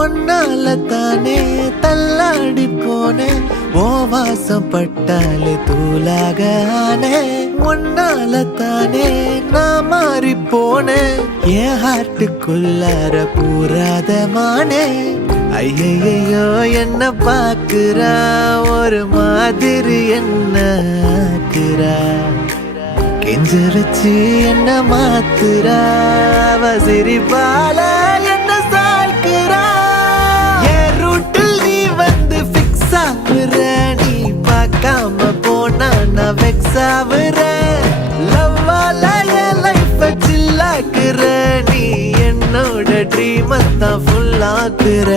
ஒன்னால தானே தள்ளாடி போனேன் ஓ வாசம் பட்டாலே தூளாக ஆனே ஒன்னால தானே நான் மாறி போனேன் என் ஹார்ட்டுக்குள்ளார பூராத மானே ஐயையோ என்ன பாக்குறா ஒரு மாதிரி என்ன ஆக்குறா கெஞ்ச வச்சு என்ன மாத்துறா அவ சிரிப்பால என்ன சாய்க்கிறா என் ரூட்டில் நீ வந்து ஃபிக்ஸ் ஆகுற நீ பார்க்காம போனா நான் வெக்ஸ் ஆகுற லவ்வால என் லைஃப சில்லாக்குற நீ என்னோட ட்ரீம் தான் ஃபுல் ஆக்குற